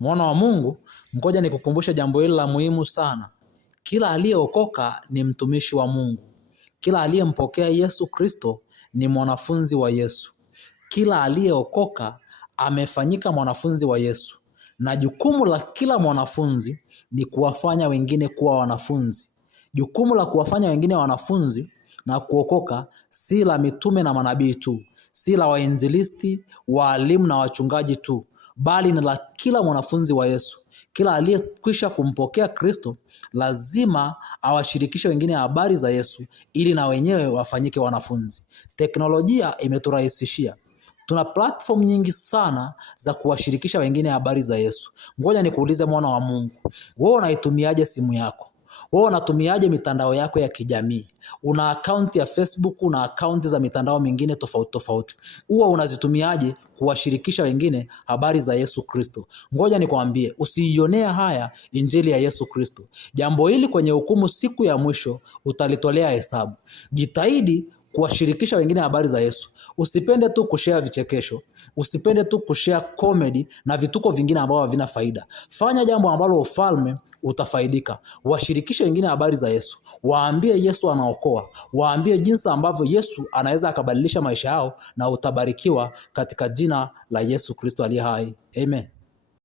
Mwana wa Mungu, ngoja nikukumbushe jambo hili la muhimu sana. Kila aliyeokoka ni mtumishi wa Mungu. Kila aliyempokea Yesu Kristo ni mwanafunzi wa Yesu. Kila aliyeokoka amefanyika mwanafunzi wa Yesu. Na jukumu la kila mwanafunzi ni kuwafanya wengine kuwa wanafunzi. Jukumu la kuwafanya wengine wanafunzi na kuokoka si la mitume na manabii tu, si la wainjilisti, walimu na wachungaji tu, bali ni la kila mwanafunzi wa Yesu. Kila aliyekwisha kumpokea Kristo lazima awashirikishe wengine habari za Yesu ili na wenyewe wafanyike wanafunzi. Teknolojia imeturahisishia. Tuna platform nyingi sana za kuwashirikisha wengine habari za Yesu. Ngoja nikuulize mwana wa Mungu, wewe unaitumiaje simu yako? Wewe unatumiaje mitandao yako ya kijamii? Una account ya Facebook, una account za mitandao mingine tofauti tofauti. Huwa unazitumiaje kuwashirikisha wengine habari za Yesu Kristo? Ngoja nikwambie, usiionea haya injili ya Yesu Kristo. Jambo hili kwenye hukumu siku ya mwisho utalitolea hesabu. Jitahidi kuwashirikisha wengine habari za Yesu. Usipende tu kushare vichekesho, usipende tu kushare comedy na vituko vingine ambavyo havina faida. Fanya jambo ambalo ufalme utafaidika. Washirikishe wengine habari za Yesu. Waambie Yesu anaokoa. Waambie jinsi ambavyo Yesu anaweza akabadilisha maisha yao, na utabarikiwa katika jina la Yesu Kristo aliye hai. Amen.